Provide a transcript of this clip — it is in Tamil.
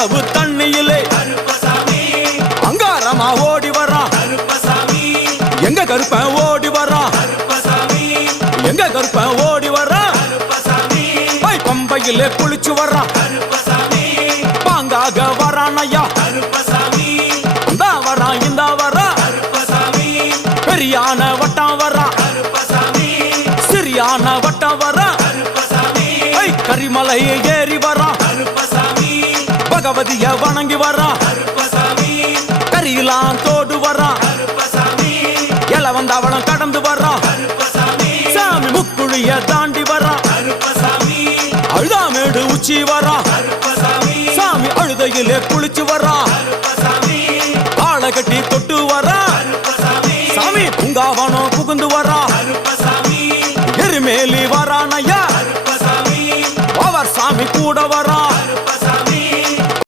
அவ்வளவு தண்ணியிலே அங்காரமா ஓடி வரான் எங்க கருப்பன் ஓடி வரான் எங்க கருப்பன் ஓடி வரான் பம்பையிலே குளிச்சு வரான் பாங்காக வரான் ஐயா இந்தா வரான் இந்த வரான் பெரியான வட்டம் வரான் சிறியான வட்டம் வரான் கரிமலையை ஏறி வரான் பகவதிய வணங்கி வரான் கரியெல்லாம் தோடு வரான் எல வந்தவளம் கடந்து வரான் சாமி முக்குழிய தாண்டி வரான் அழுதாமேடு உச்சி வரான் சாமி அழுதையிலே குளிச்சு வரான்